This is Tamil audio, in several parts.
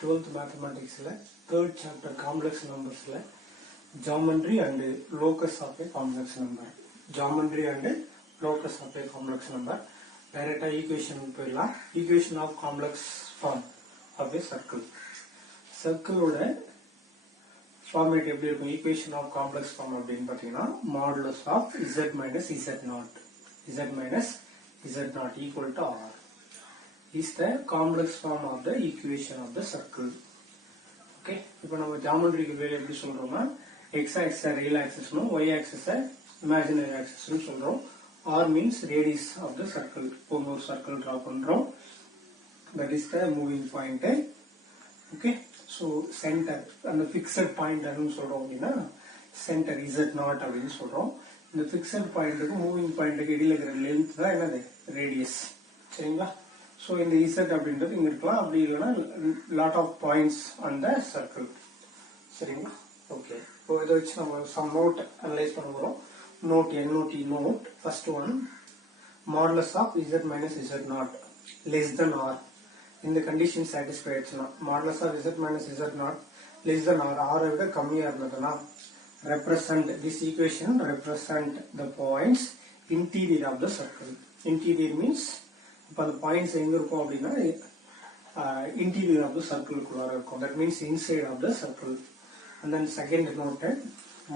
12th mathematics third chapter complex numbers geometry and locus of a complex number. Geometry and locus of a complex number. Direct equation equation of complex form of a circle. Circle oda format எப்படி இருக்கும் equation of complex form அப்படினு பாத்தீங்கன்னா modulus of z minus z0 equal to r is the complex form of the equation of the circle. Okay, இப்போ நம்ம geometry க்கு வேலை எப்படி சொல்றோம்னா x axis real axis னும் y axis imaginary axis னு சொல்றோம். r means radius of the circle. இப்போ ஒரு circle draw பண்றோம். That is the moving point. Okay, so center and the fixed point னு சொல்றோம் அப்படினா center z0 அப்படினு சொல்றோம். இந்த fixed point க்கு moving point க்கு இடையில இருக்கிற length தான் என்னது radius. சரிங்களா? So in the z அப்படின்றது இங்க இருக்கலாம், அப்படி இல்லனா lot of points on the circle. சரிங்களா? Okay, இப்போ இத வச்சு நம்ம some note analyze பண்ண போறோம். Note first one, modulus of z minus z0 less than r. In the condition satisfied ஆச்சுனா modulus of z minus z0 less than r, r விட கம்மியா இருந்ததுனா represent this equation represent the points interior of the circle. Interior means இப்ப அந்த பாயிண்ட்ஸ் எங்க இருக்கும் அப்படினா interior of the circle குள்ளார இருக்கும். That means inside of the circle. And then second note,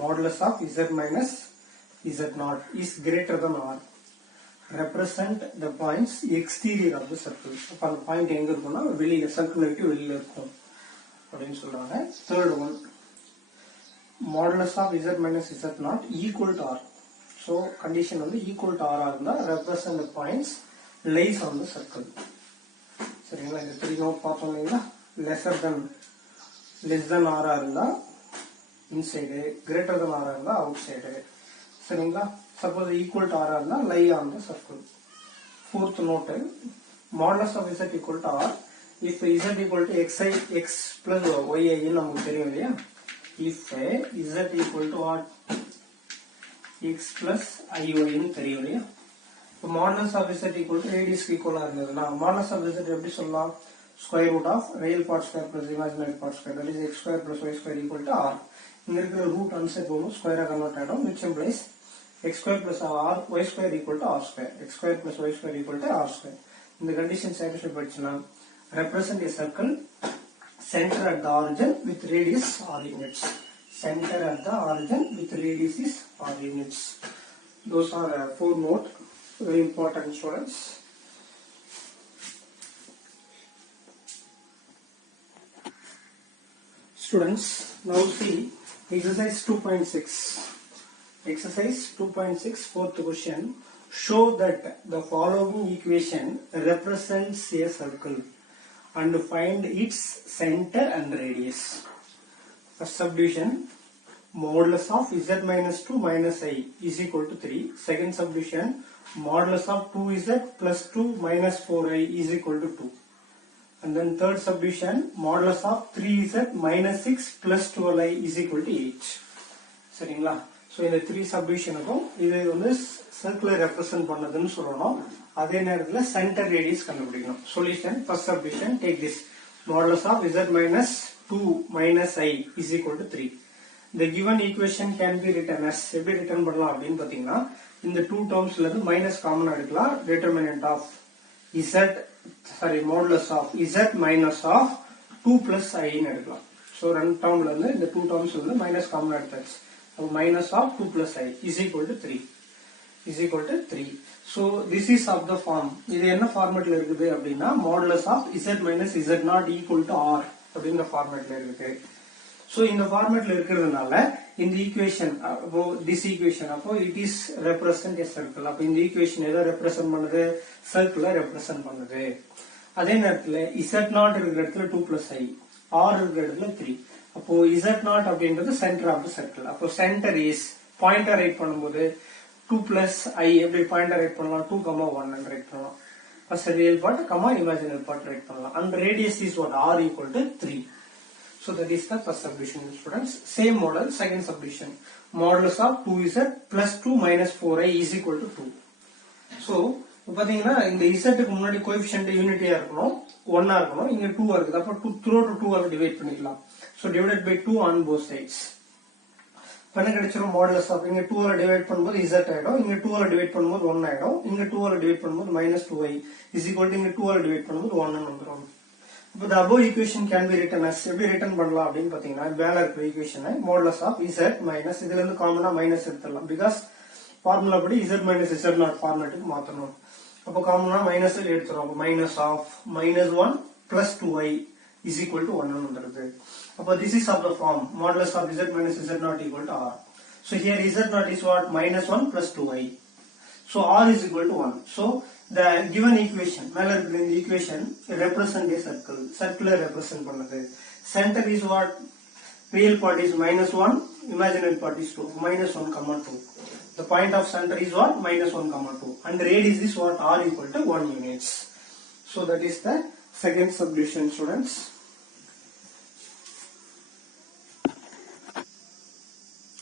modulus of z minus z0 is greater than r. Represent the points exterior of the circle. அப்ப அந்த பாயிண்ட் எங்க இருக்கும்னா வெளியில சர்க்கிள் விட்டு வெளியில இருக்கும் அப்படினு சொல்றாங்க. Third one, modulus of z minus z0 equal to r. So condition வந்து equal to r இருந்தா represent the points lies on the circle. சரிங்களா? இந்த த்ரீ நோட் பார்த்தோம் இல்லைங்களா? less than r இருந்தா inside, greater than r இருந்தா outside. சரிங்களா? Suppose equal to r இருந்தா lie on the circle. Fourth note, modulus of z equal to r if z equal to x plus y ன்னு நமக்கு தெரியும் இல்லையா? If z equal to what? x plus iy ன்னு தெரியும் இல்லையா? இப்போ modulus of z equal to radius equal இருந்ததுன்னா modulus of z எப்படி சொல்லலாம்? square root of real part square plus imaginary part square, that is x square plus y square equal to r. இங்க இருக்கிற root answer போகும் square convert ஆயிடும், which implies x square plus r y square equal to r square. X square plus y square equal to r square. இந்த condition satisfied பண்ணிச்சுனா represent a circle center at the origin with radius r units. Center at the origin with radius is r units. Those are four note, very important students. Students, now see exercise 2.6. Exercise 2.6, fourth question. Show that the following equation represents a circle and find its center and radius. First subdivision, modulus of z minus 2 minus I is equal to 3. Second subdivision, modulus of 2z plus 2 minus 4i is equal to 2. And then third subdivision, modulus of 3z minus 6 plus 12i is equal to 8. சரிங்களா? ஸோ இந்த த்ரீ சப்டிவிஷனுக்கும் இது வந்து சர்க்குலர் ரெப்ரசன்ட் பண்ணதுன்னு சொல்லணும். அதே நேரத்தில் சென்டர் ரேடியஸ் கண்டுபிடிக்கணும். Solution, first subdivision, take this modulus of z minus 2 minus i is equal to 3. The given equation can be written as, எப்படி ரிட்டர்ன் பண்ணலாம் அப்படின்னு பார்த்தீங்கன்னா இந்த டூ டேர்ம்ஸ்ல இருந்து மைனஸ் காமன் எடுக்கலாம். Determinant of modulus of z minus of 2 plus i ன்னு எடுக்கலாம். ஸோ ரெண்டு டேர்ம்ல இருந்து இந்த டூ டேர்ம்ஸ் வந்து மைனஸ் காமன் எடுத்தாச்சு. Minus of 2 plus i is equal to 3. So this is of the form. இது என்ன ஃபார்மேட்ல இருக்குது அப்படின்னா modulus of z minus z0 equal to r அப்படிங்கிற ஃபார்மேட்ல இருக்கு. So இந்த ஃபார்மேட்ல இருக்கிறதுனால இந்த ஈக்குவேஷன் this equation அப்போ it is represent a circle. அப்போ இந்த ஈக்குவேஷன் எதை ரெப்ரசன்ட் பண்ணுது? சர்க்கிளை ரெப்ரசன்ட் பண்ணுது. அதே நேரத்துல z0 இருக்கிற இடத்துல 2 plus i, r இருக்கிற இடத்துல 3. அப்போ z0 அப்படின்றது சென்டர் ஆஃப் தி சர்க்கிள். அப்போ சென்டர் இஸ் பாயிண்டர் ரைட் பண்ணும்போது 2 plus i எப்படி பாயிண்டர் ரைட் பண்ணலாம்? 2, 1 ரைட் பண்ணலாம். First real part comma imaginary part right பண்ணலாம். And radius is what? r equal to 3. So that is the first subdivision, students. Same model, second subdivision. Modulus of 2z plus 2 minus 4i is equal to 2. So பாத்தீங்கன்னா இந்த இசட்டுக்கு முன்னாடி கோஎஃபிஷியன்ட் யூனிட்டியா இருக்கணும், 1 இருக்கணும். இங்க 2 இருக்குது. அப்ப 2 through to 2 டிவைட் பண்ணிக்கலாம். So divided by 2 on both sides. என்ன கிடைச்சிரும்? மாடுலஸ் ஆஃப் இங்க 2 டிவைட் பண்ணும்போது z ஆயிடும், இங்க 2 டிவைட் பண்ணும்போது 1 ஆயிடும், இங்க 2 டிவைட் பண்ணும்போது -2y is equal to இங்க 2 டிவைட் பண்ணும்போது 1 ன்னு வந்துரும். அப்ப the above equation can be written as எப்படி ரிட்டன் பண்ணலாம் அப்படினு பாத்தீங்கன்னா மேல இருக்கிற ஈக்குவேஷனை மாடுலஸ் ஆஃப் z மைனஸ் இதுல இருந்து காமனா மைனஸ் எடுத்துடலாம். பிகாஸ் ஃபார்முலா படி z minus z0 ஃபார்மேட்டுக்கு மாத்தணும். அப்ப காமனா மைனஸ் எடுத்துறோம். அப்ப minus of -1 plus 2y is equal to 1 ன்னு வந்துருது. அப்ப this is of the form modulus of z minus z0 equal to r. So here z0 is what? -1 plus 2y. So r is equal to 1. So the given equation மேல இருக்கிற இந்த equation represent a circle. Circular represent பண்ணுது. Center is what? Real part is -1, imaginary part is 2. -1, 2. The point of center is what? -1, 2. And radius is what? R equal to 1 units. So that is the second subdivision, students.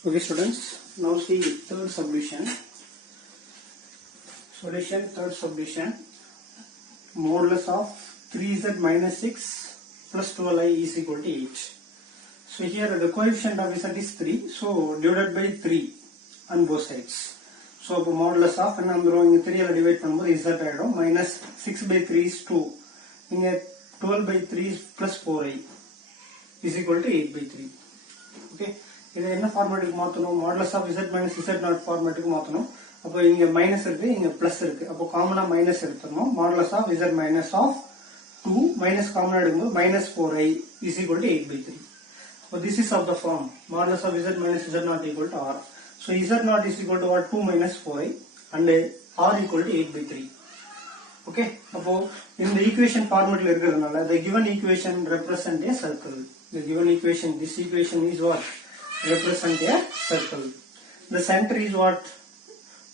Okay, students. Now see third subdivision. Solution third subdivision. Modulus of 3z minus 6 plus 12i is equal to 8. So here the coefficient of z is 3. So divided by 3 on both sides. So modulus of என்ன வந்துரும்? இங்க 3 டிவைட் பண்ணும்போது z ஆயிடும். minus 6 by 3 is 2. இங்க 12 by 3 plus 4i is equal to 8 by 3. Okay. இது என்ன ஃபார்மேட்டுக்கு மாத்தணும்? modulus of z minus z0 ஃபார்மேட்டுக்கு மாத்தணும். அப்ப இங்க மைனஸ் இருக்கு, இங்க பிளஸ் இருக்கு. அப்ப காமனா minus எடுத்துறோம். modulus of z minus of 2 minus காமனா எடுக்கும்போது -4i is equal to 8 by 3. So this is of the form modulus of z minus z0 equal to r. So z0 is equal to what? 2 minus 4i and r equal to 8 by 3. Okay. அப்போ இந்த equation formatல இருக்கிறதுனால the given equation represent a circle. The given equation, this equation is what? Represent a circle. The center is what?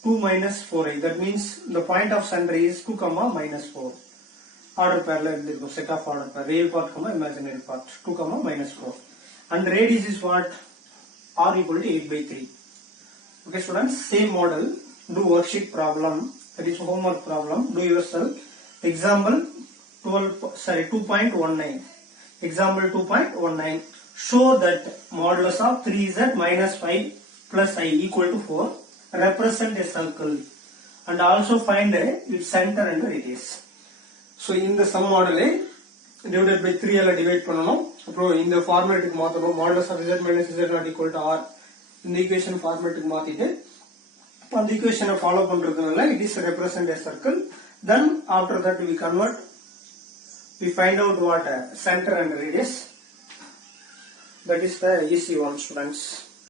2 minus 4i. That means the point of center is 2, -4. Order parallel இருந்திருக்கும். Set of order pair. Real part, imaginary part. 2, -4. And radius is what? R equal to 8 by 3. Okay, students. Same model. Do worksheet problem. That is homework problem. Do yourself. Example 2.19. Example 2.19. Show that modulus of 3z minus 5 plus i equal to 4 represent a circle and also find its center and radius. So in the sum model divided by 3 alla divide பண்ணனும். அப்புறம் இந்த ஃபார்மேட்டுக்கு மாத்தணும். modulus of z minus z0 equal to r இந்த equation ஃபார்மேட்டுக்கு மாத்திட்டு அந்த equation ஃபாலோ பண்றதுனால it is represent a circle. Then after that we find out what center and radius. That is the easy one, students.